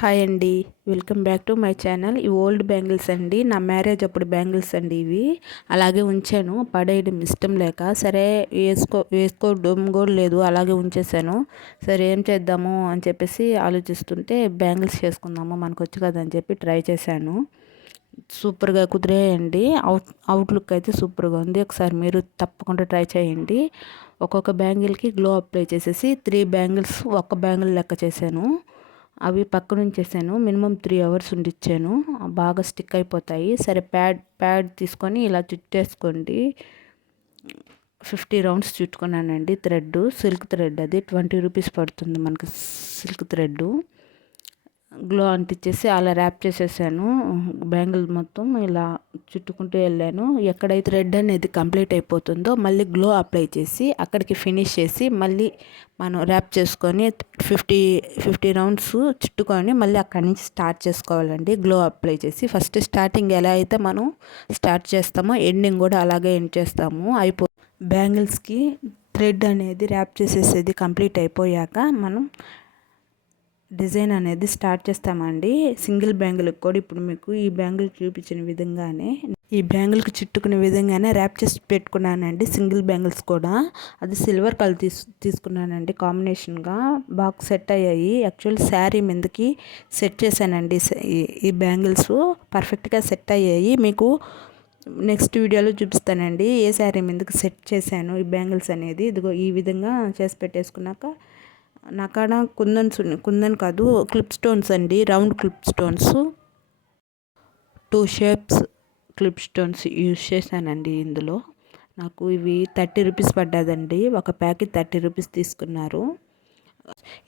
Hi అండి welcome back to my channel ఈ old bangles అండి. నా మ్యారేజ్ అప్పుడు బ్యాంగిల్స్ అండి ఇవి. అలాగే ఉంచాను. పడేయడం ఇష్టం లేక. సరే వేసుకో వేసుకోవడం కూడా లేదు. అలాగే ఉంచేసాను సరే ఏం చేద్దాము అని చెప్పేసి ఆలోచిస్తుంటే బ్యాంగిల్స్ చేసుకుందాము మనకు వచ్చు కదా అని చెప్పి ట్రై చేశాను. సూపర్గా కుదిరేయండి. అవుట్ అవుట్లుక్ అయితే సూపర్గా ఉంది. ఒకసారి మీరు తప్పకుండా ట్రై చేయండి. ఒక్కొక్క బ్యాంగిల్కి గ్లో అప్లై చేసేసి త్రీ బ్యాంగిల్స్ ఒక్క బ్యాంగిల్ లెక్క చేశాను. అవి పక్క ఉంచేసాను మినిమం త్రీ అవర్స్ ఉండిచ్చాను. బాగా స్టిక్ అయిపోతాయి. సరే ప్యాడ్ ప్యాడ్ తీసుకొని ఇలా చుట్టేసుకోండి. ఫిఫ్టీ రౌండ్స్ చుట్టుకున్నానండి థ్రెడ్ సిల్క్ థ్రెడ్ అది. ట్వంటీ రూపీస్ పడుతుంది మనకి సిల్క్ థ్రెడ్ గ్లో అంటించేసి అలా ర్యాప్ చేసేసాను. బ్యాంగిల్ మొత్తం ఇలా చుట్టుకుంటూ వెళ్ళాను. ఎక్కడైతే రెడ్ అనేది కంప్లీట్ అయిపోతుందో మళ్ళీ గ్లో అప్లై చేసి అక్కడికి ఫినిష్ చేసి మళ్ళీ మనం ర్యాప్ చేసుకొని ఫిఫ్టీ ఫిఫ్టీ రౌండ్స్ చుట్టుకొని మళ్ళీ అక్కడి నుంచి స్టార్ట్ చేసుకోవాలండి. గ్లో అప్లై చేసి ఫస్ట్ స్టార్టింగ్ ఎలా అయితే మనం స్టార్ట్ చేస్తామో ఎండింగ్ కూడా అలాగే ఎండ్ చేస్తాము. అయిపో బ్యాంగిల్స్కి థ్రెడ్ అనేది ర్యాప్ చేసేసేది కంప్లీట్ అయిపోయాక మనం డిజైన్ అనేది స్టార్ట్ చేస్తామండి. సింగిల్ బ్యాంగిల్కి కూడా ఇప్పుడు మీకు ఈ బ్యాంగిల్ చూపించిన విధంగానే ఈ బ్యాంగిల్కి చుట్టుకునే విధంగానే ర్యాప్ చేసి పెట్టుకున్నానండి. సింగిల్ బ్యాంగిల్స్ కూడా. అది సిల్వర్ కలర్ తీసు తీసుకున్నానండి కాంబినేషన్గా. బాగా సెట్ అయ్యాయి. యాక్చువల్ శారీ మీదకి సెట్ చేశానండి ఈ బ్యాంగిల్స్. పర్ఫెక్ట్గా సెట్ అయ్యాయి. మీకు నెక్స్ట్ వీడియోలో చూపిస్తానండి. ఏ శారీ మీదకి సెట్ చేశాను ఈ బ్యాంగిల్స్ అనేది. ఇదిగో ఈ విధంగా చేసి పెట్టేసుకున్నాక నా కాడ కుందన్స్ కుందన్ కాదు క్లిప్ స్టోన్స్ అండి. Round clip stones. Two shapes clip stones use చేశానండి ఇందులో. నాకు ఇవి థర్టీ రూపీస్ పడ్డదండి. ఒక ప్యాకెట్ థర్టీ రూపీస్ తీసుకున్నారు.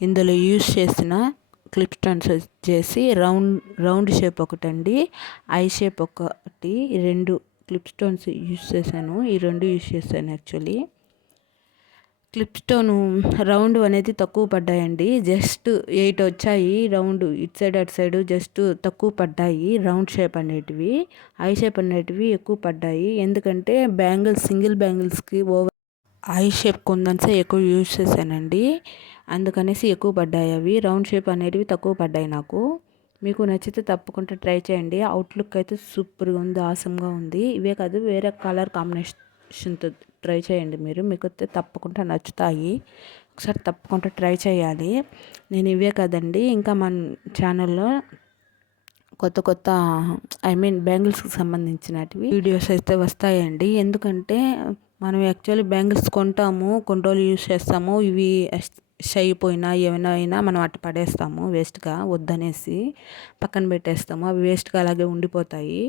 ఇందులో యూజ్ చేసిన క్లిప్ స్టోన్స్ వచ్చేసి రౌండ్ రౌండ్ షేప్ ఒకటండి. ఐ షేప్ ఒకటి. రెండు క్లిప్ స్టోన్స్ యూజ్ చేశాను. ఈ రెండు యూజ్ చేశాను యాక్చువల్లీ. క్లిప్ స్టోన్ రౌండ్ అనేది తక్కువ పడ్డాయండి. జస్ట్ ఎయిట్ వచ్చాయి. రౌండ్ ఇటు సైడ్ అటు సైడ్ జస్ట్ తక్కువ పడ్డాయి. రౌండ్ షేప్ అనేటివి ఐ షేప్ అనేటివి ఎక్కువ పడ్డాయి. ఎందుకంటే బ్యాంగిల్స్ సింగిల్ బ్యాంగిల్స్కి ఓవర్ ఐ షేప్ కొందన్సే ఎక్కువ యూజ్ చేశానండి. అందుకనేసి ఎక్కువ పడ్డాయి అవి. రౌండ్ షేప్ అనేటివి తక్కువ పడ్డాయి నాకు. మీకు నచ్చితే తప్పకుండా ట్రై చేయండి. అవుట్లుక్ అయితే సూపర్గా ఉంది ఆసమ్గా ఉంది. ఇవే కాదు వేరే కలర్ కాంబినేషన్తో ట్రై చేయండి మీరు. మీకు తప్పకుండా నచ్చుతాయి. ఒకసారి తప్పకుండా ట్రై చేయాలి. నేను ఇవే కదండి. ఇంకా మన ఛానల్లో కొత్త కొత్త ఐ మీన్ బ్యాంగిల్స్కి సంబంధించినటివి వీడియోస్ అయితే వస్తాయండి. ఎందుకంటే మనం యాక్చువల్లీ బ్యాంగిల్స్ కొంటాము కొన్ని రోజులు యూస్ చేస్తాము ఇవి అయిపోయినా ఏమైనా అయినా మనం అట్ట పడేస్తాము వేస్ట్గా వద్దనేసి పక్కన పెట్టేస్తాము. అవి వేస్ట్గా అలాగే ఉండిపోతాయి.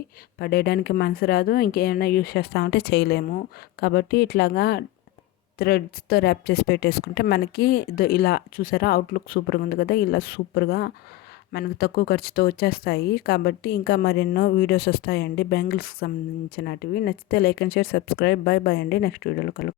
పడేయడానికి మనసు రాదు ఇంకేమైనా యూస్ చేస్తామంటే చేయలేము. కాబట్టి ఇట్లాగా థ్రెడ్స్తో ర్యాప్ చేసి పెట్టేసుకుంటే మనకి ఇలా చూసారా అవుట్లుక్ సూపర్గా ఉంది కదా ఇలా సూపర్గా మనకు తక్కువ ఖర్చుతో వచ్చేస్తాయి. కాబట్టి ఇంకా మరెన్నో వీడియోస్ వస్తాయండి. బ్యాంగిల్స్కి సంబంధించినటివి. నచ్చితే like and share subscribe. Bye bye అండి. నెక్స్ట్ వీడియోలో కలుపు